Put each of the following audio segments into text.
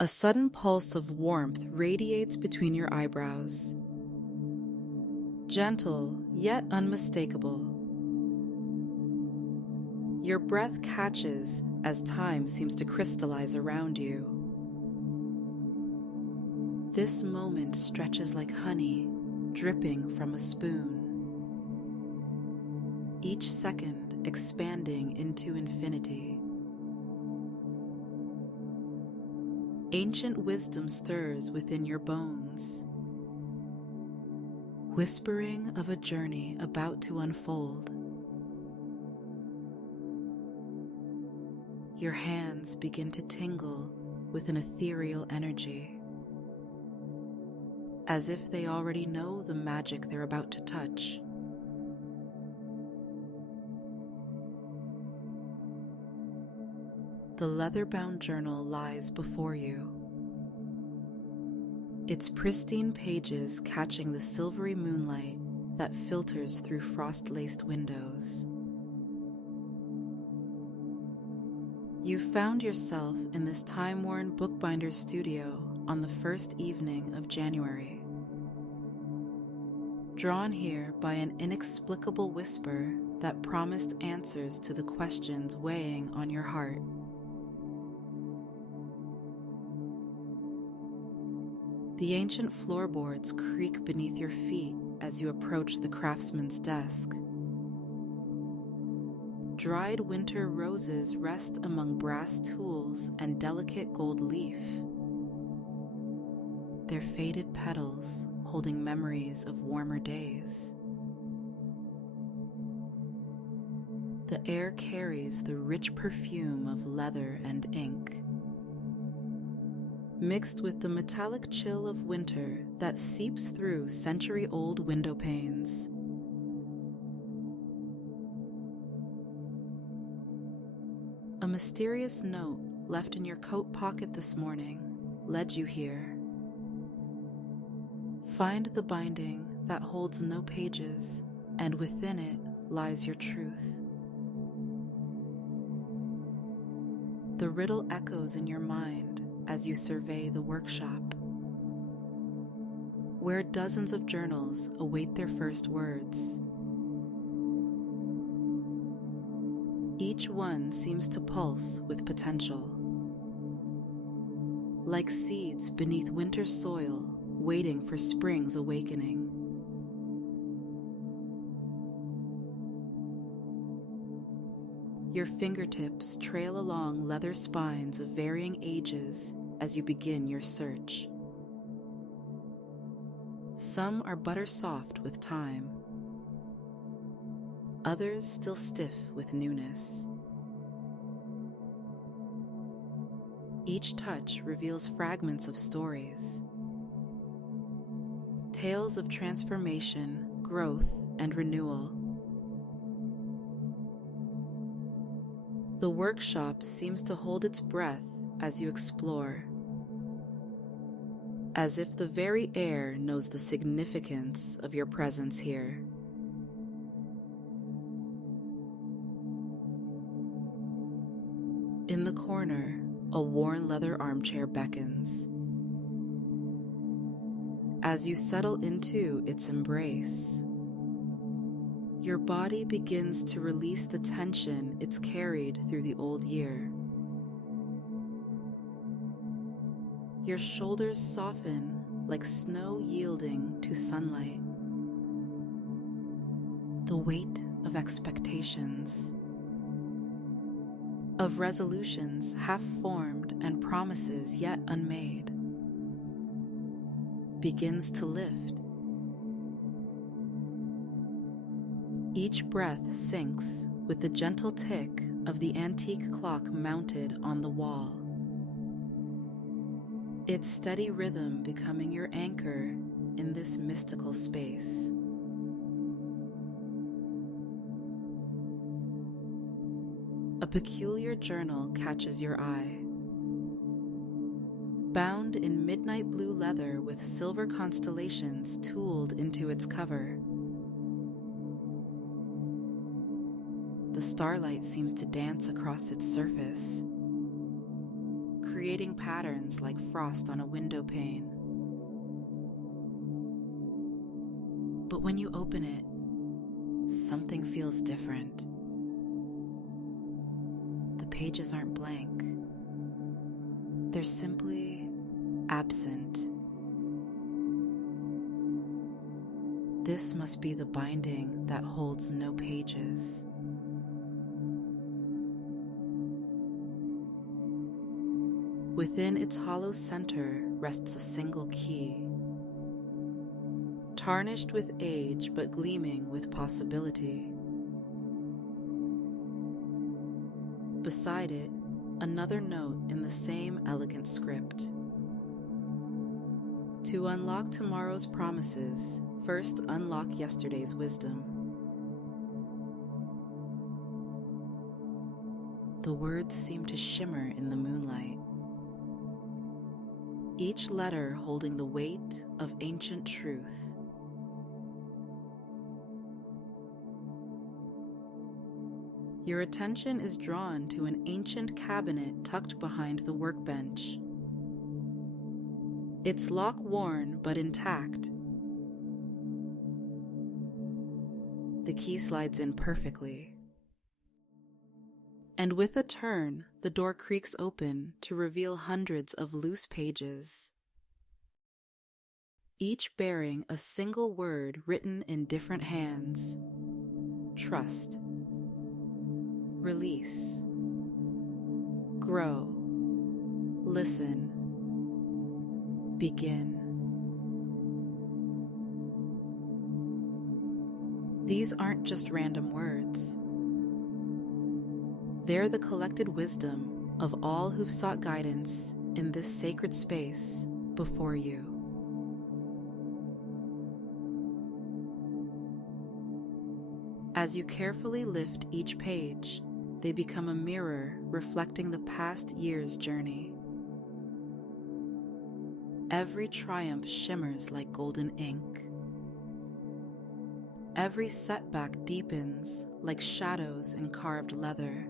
A sudden pulse of warmth radiates between your eyebrows. Gentle, yet unmistakable. Your breath catches as time seems to crystallize around you. This moment stretches like honey dripping from a spoon, each second expanding into infinity. Ancient wisdom stirs within your bones, whispering of a journey about to unfold. Your hands begin to tingle with an ethereal energy, as if they already know the magic they're about to touch. The leather-bound journal lies before you, its pristine pages catching the silvery moonlight that filters through frost-laced windows. You found yourself in this time-worn Bookbinder studio on the first evening of January, drawn here by an inexplicable whisper that promised answers to the questions weighing on your heart. The ancient floorboards creak beneath your feet as you approach the craftsman's desk. Dried winter roses rest among brass tools and delicate gold leaf, their faded petals holding memories of warmer days. The air carries the rich perfume of leather and ink, mixed with the metallic chill of winter that seeps through century-old window panes. A mysterious note left in your coat pocket this morning led you here. Find the binding that holds no pages, and within it lies your truth. The riddle echoes in your mind as you survey the workshop, where dozens of journals await their first words. Each one seems to pulse with potential, like seeds beneath winter soil waiting for spring's awakening. Your fingertips trail along leather spines of varying ages as you begin your search. Some are butter soft with time, others still stiff with newness. Each touch reveals fragments of stories, tales of transformation, growth, and renewal. The workshop seems to hold its breath as you explore, as if the very air knows the significance of your presence here. In the corner, a worn leather armchair beckons. As you settle into its embrace, your body begins to release the tension it's carried through the old year. Your shoulders soften like snow yielding to sunlight. The weight of expectations, of resolutions half formed and promises yet unmade, begins to lift. Each breath syncs with the gentle tick of the antique clock mounted on the wall, its steady rhythm becoming your anchor in this mystical space. A peculiar journal catches your eye. Bound in midnight blue leather with silver constellations tooled into its cover. The starlight seems to dance across its surface, creating patterns like frost on a window pane. But when you open it, something feels different. The pages aren't blank. They're simply absent. This must be the binding that holds no pages. Within its hollow center rests a single key, tarnished with age but gleaming with possibility. Beside it, another note in the same elegant script. To unlock tomorrow's promises, first unlock yesterday's wisdom. The words seem to shimmer in the moonlight, each letter holding the weight of ancient truth. Your attention is drawn to an ancient cabinet tucked behind the workbench. Its lock worn but intact. The key slides in perfectly. And with a turn, the door creaks open to reveal hundreds of loose pages, each bearing a single word written in different hands. Trust. Release. Grow. Listen. Begin. These aren't just random words. They're the collected wisdom of all who've sought guidance in this sacred space before you. As you carefully lift each page, they become a mirror reflecting the past year's journey. Every triumph shimmers like golden ink. Every setback deepens like shadows in carved leather.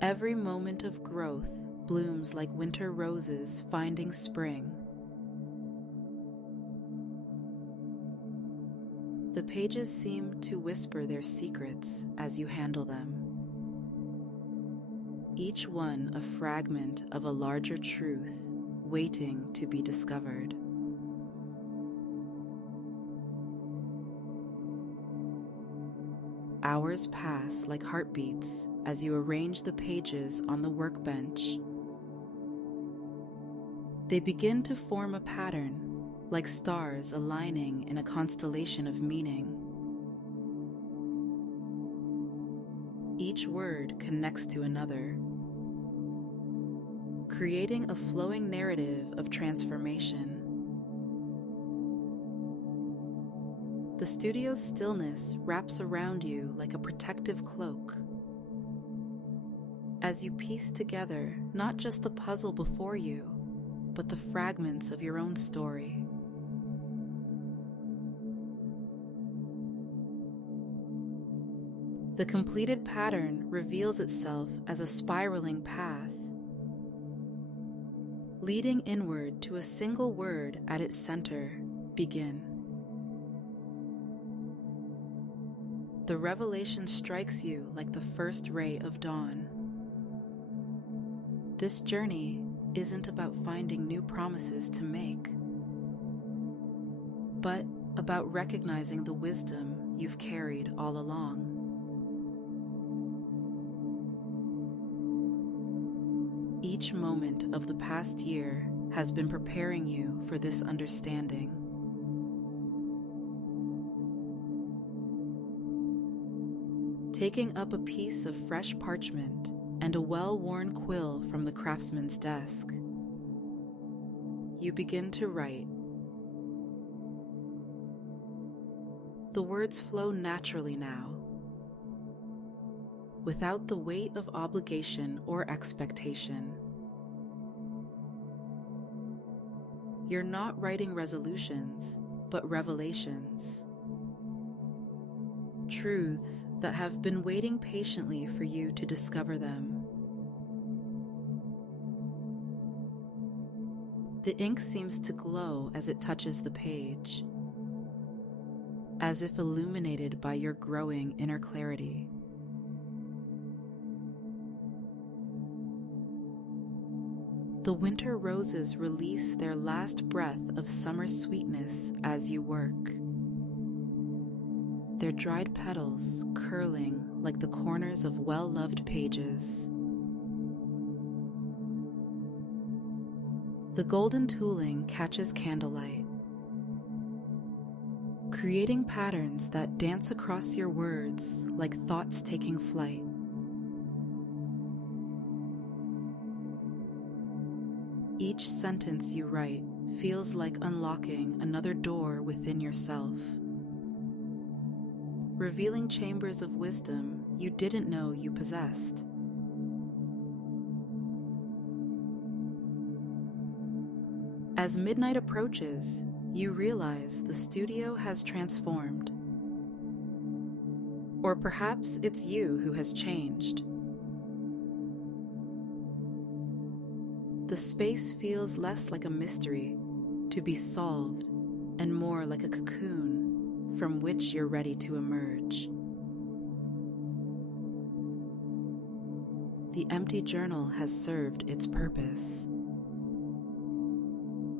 Every moment of growth blooms like winter roses finding spring. The pages seem to whisper their secrets as you handle them, each one a fragment of a larger truth waiting to be discovered. Hours pass like heartbeats as you arrange the pages on the workbench. They begin to form a pattern, like stars aligning in a constellation of meaning. Each word connects to another, creating a flowing narrative of transformation. The studio's stillness wraps around you like a protective cloak. As you piece together not just the puzzle before you, but the fragments of your own story. The completed pattern reveals itself as a spiraling path, leading inward to a single word at its center: begin. The revelation strikes you like the first ray of dawn. This journey isn't about finding new promises to make, but about recognizing the wisdom you've carried all along. Each moment of the past year has been preparing you for this understanding. Taking up a piece of fresh parchment and a well-worn quill from the craftsman's desk, you begin to write. The words flow naturally now, without the weight of obligation or expectation. You're not writing resolutions, but revelations. Truths that have been waiting patiently for you to discover them. The ink seems to glow as it touches the page, as if illuminated by your growing inner clarity. The winter roses release their last breath of summer sweetness as you work, their dried petals curling like the corners of well-loved pages. The golden tooling catches candlelight, creating patterns that dance across your words like thoughts taking flight. Each sentence you write feels like unlocking another door within yourself, revealing chambers of wisdom you didn't know you possessed. As midnight approaches, you realize the studio has transformed. Or perhaps it's you who has changed. The space feels less like a mystery to be solved and more like a cocoon from which you're ready to emerge. The empty journal has served its purpose,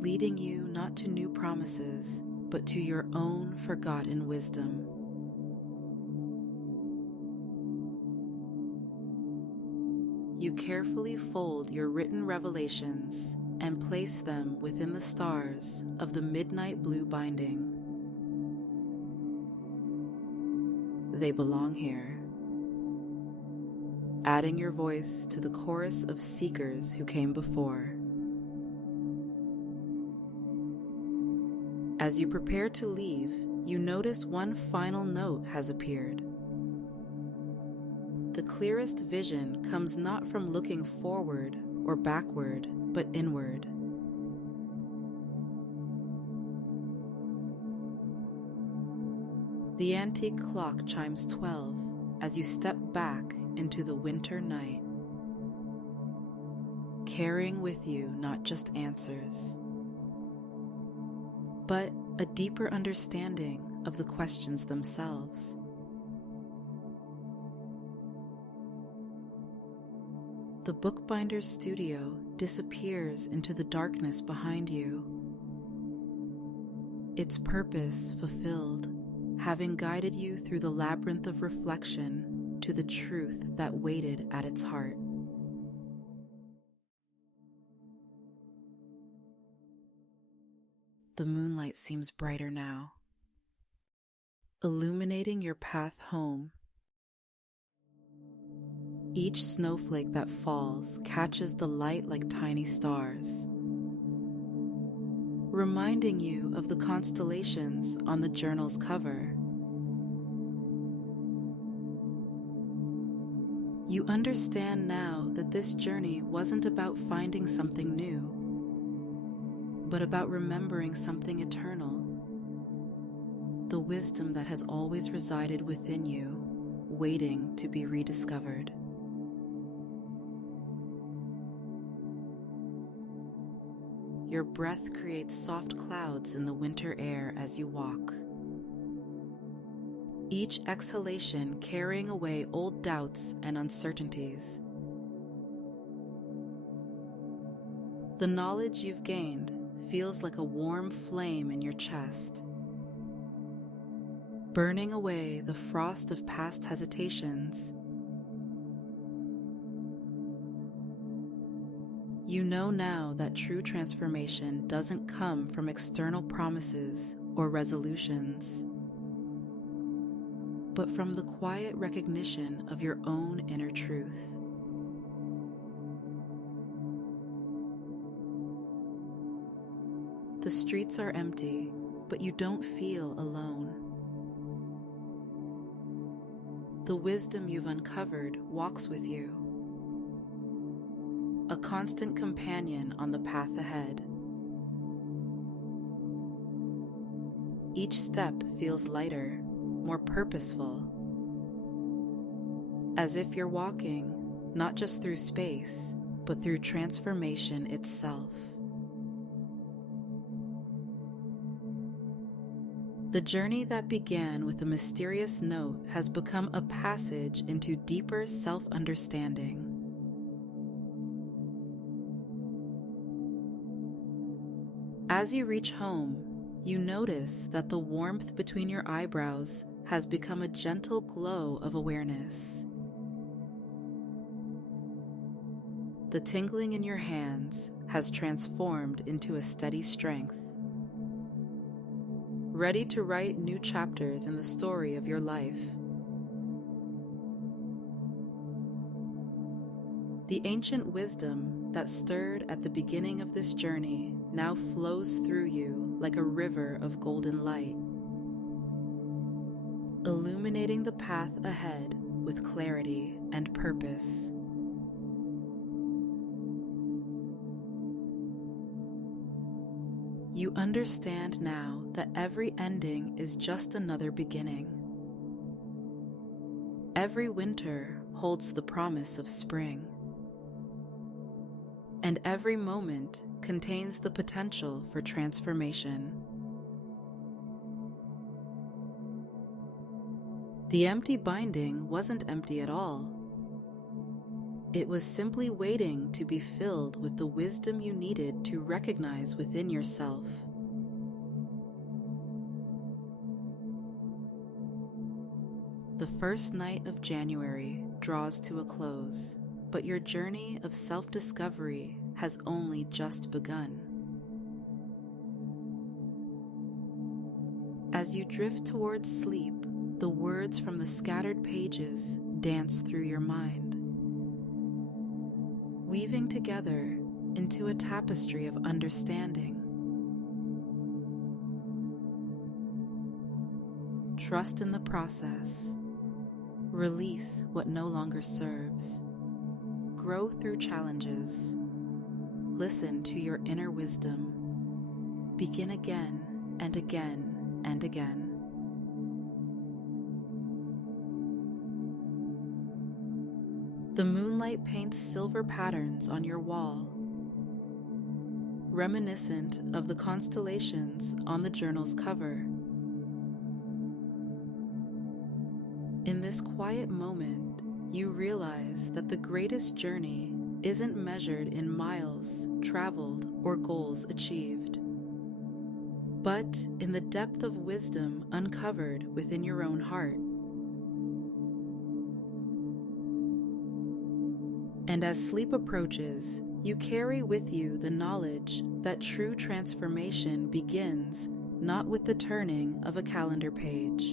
leading you not to new promises, but to your own forgotten wisdom. You carefully fold your written revelations and place them within the stars of the midnight blue binding. They belong here, adding your voice to the chorus of seekers who came before. As you prepare to leave, you notice one final note has appeared. The clearest vision comes not from looking forward or backward, but inward. The antique clock chimes 12 as you step back into the winter night, carrying with you not just answers, but a deeper understanding of the questions themselves. The Bookbinder's studio disappears into the darkness behind you, its purpose fulfilled, having guided you through the labyrinth of reflection to the truth that waited at its heart. The moonlight seems brighter now, illuminating your path home. Each snowflake that falls catches the light like tiny stars, reminding you of the constellations on the journal's cover. You understand now that this journey wasn't about finding something new, but about remembering something eternal, the wisdom that has always resided within you, waiting to be rediscovered. Your breath creates soft clouds in the winter air as you walk, each exhalation carrying away old doubts and uncertainties. The knowledge you've gained feels like a warm flame in your chest, burning away the frost of past hesitations. You know now that true transformation doesn't come from external promises or resolutions, but from the quiet recognition of your own inner truth. The streets are empty, but you don't feel alone. The wisdom you've uncovered walks with you, a constant companion on the path ahead. Each step feels lighter, more purposeful, as if you're walking not just through space, but through transformation itself. The journey that began with a mysterious note has become a passage into deeper self-understanding. As you reach home, you notice that the warmth between your eyebrows has become a gentle glow of awareness. The tingling in your hands has transformed into a steady strength, ready to write new chapters in the story of your life. The ancient wisdom that stirred at the beginning of this journey now flows through you like a river of golden light, illuminating the path ahead with clarity and purpose. You understand now that every ending is just another beginning. Every winter holds the promise of spring, and every moment contains the potential for transformation. The empty binding wasn't empty at all. It was simply waiting to be filled with the wisdom you needed to recognize within yourself. The first night of January draws to a close, but your journey of self-discovery has only just begun. As you drift towards sleep, the words from the scattered pages dance through your mind, weaving together into a tapestry of understanding. Trust in the process. Release what no longer serves. Grow through challenges. Listen to your inner wisdom. Begin again and again and again. The moonlight paints silver patterns on your wall, reminiscent of the constellations on the journal's cover. In this quiet moment, you realize that the greatest journey isn't measured in miles traveled or goals achieved, but in the depth of wisdom uncovered within your own heart. And as sleep approaches, you carry with you the knowledge that true transformation begins not with the turning of a calendar page,